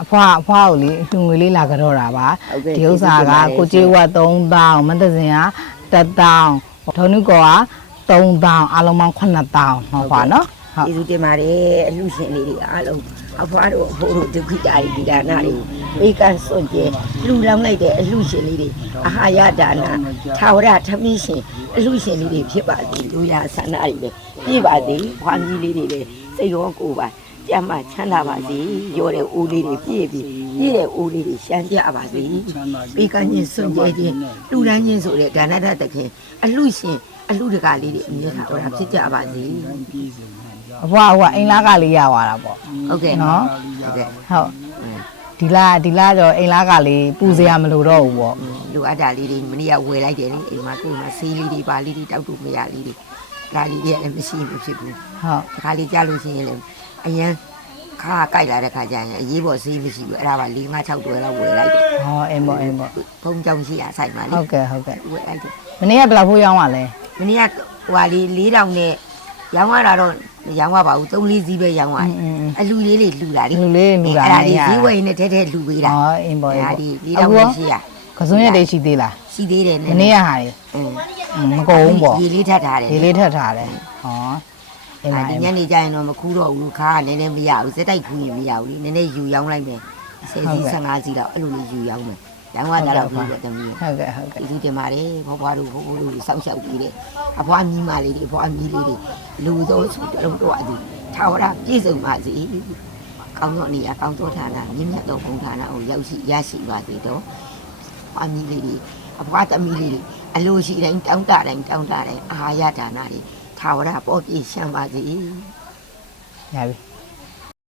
အဖွားကိုလေလူငွေလေးလာကြတော့တာပါဒီဥစ္စာကကိုကျေးဝတ်3000မတစင်က1000ထုံနုကောက3000အားလုံးပေါင်း9000ဟောပါနော်ဟုတ် ကျေးဇူးတင်ပါတယ်အလှရှင်လေးတွေအားလုံးအဖွားတို့အဖိုးတို့ဒုက္ခိတာဒီဒါနာတွေဘေးကစွန့်ကျဲလူလောင်းလိုက်တဲ့အလှရှင်လေးတွေအာဟာရဒါနာသာဝရထမင်းရှင်အလှရှင်လေးတွေဖြစ်ပါသည်လူရဆန္ဒတွေလည်းပြည့်ပါသည်ဘွားကြီးလေးတွေလည်းစိတ်ရောကိုယ်ပါကြမ်းမှချမ်းသာပါစေရောတဲ့အိုးလေးတွေပြည့်ပြီးပြည့်တဲ့အိုးလေးတွေရှမ်းကြပါစေဘေးကညင်စွန့်ကျဲခြင်းလူတန်းချင်းဆိုတဲ့ဒါနတတခင်အလှရှင်အလှတကာလေးတွေအမြဲသာဝရဖြစ်ကြပါစေ အဖွားကအိမ်လားကလေးရသွားတာပေါ့ ဟုတ်ကဲ့ နော် ဟုတ်ကဲ့ ဟုတ်ဒီလားတော့အိမ်လားကလေးပူစရာမလိုတော့ဘူးပေါ့ လူအပ်တာလေးတွေမနေ့ကဝယ်လိုက်တယ်လေအိမ်မှာကိုယ်မှာဆေးလေးတွေပါလေးတွေတောက်တူမရလေးတွေဒါလေးတွေလည်းမရှိဘူးဖြစ်ဘူး ဟုတ် ဒီခါလေးကြားလို့ရှိရင်လည်းအရန်ခါကြိုက်လာတဲ့ခါကျရင်အရေးပေါ်ဆေးမရှိဘူးအဲ့ဒါပါ4 5 6တွဲလောက်ဝယ်လိုက်တယ် ဟောအိမ်ပေါ့ ဖုံးကြောင်ရှိရဆိုင်ပါလေ ဟုတ်ကဲ့ ဝယ်လိုက်တယ် မနေ့ကဘယ်လောက်ဖိုးရောင်းရလဲ မနေ့ကဟွာလေး4000နဲ့ရောင်းရတာတော့ရောင်းရပါဘူး3-4စီးပဲရောင်းရတယ်အလူလေးလေးလှူတာလေ လူလေးလူလာ အဲ့ဒါ နေ လေး ရ ဈေးဝယ်နဲ့ထဲထဲလှူပေးတာ ဟောအိမ်ပေါ့ အဲ့ဒါ ပေါ့ ဒီ4000နဲ့ရှိရ ကစွန်းရက်တွေရှိသေးလား ရှိသေးတယ် မ နဲ့ နေ့ကဟာတွေ မကုန်ဘူးပေါ့ ဒီလေးထပ်ထားတယ် ဒီလေးထပ်ထားတယ်ဟောအိမ်ပါ ဒီ အိမ် ည ပါ နေကျရင်တော့မခူးတော့ဘူးခါကနည်းနည်းမရဘူးစက်တိုက်ခူးရင်မရဘူးလေနည်းနည်းယူရောင်းလိုက်မယ်10စီး15စီးတော့အဲ့လိုလေးယူရောင်းမယ်ရောင်းရတာတော့ဘူးပဲတမီး ဟုတ်ကဲ့ ဒီလူတင်ပါတယ်ဘွားတို့ဘိုးတို့စောင့်ရှောက်ပြီးတယ်အဖွားမြီးမလေးတွေအဖွားမြီးလေးတွေလူသောဆိုတော့တော့အတူထာဝရပြည့်စုံပါစေကောင်းသောနေရာကောင်းသောဌာနမြင့်မြတ်သောဘုံဌာနကိုရောက်ရှိရရှိပါစေတော့အမြီးလေးတွေအဖွားသမီးလေးတွေအလိုရှိတိုင်းတောင်းတတိုင်းအာဟာရဒါနတွေထာဝရပေါ်ပြည့်ရှမ်းပါစေ ရပြီ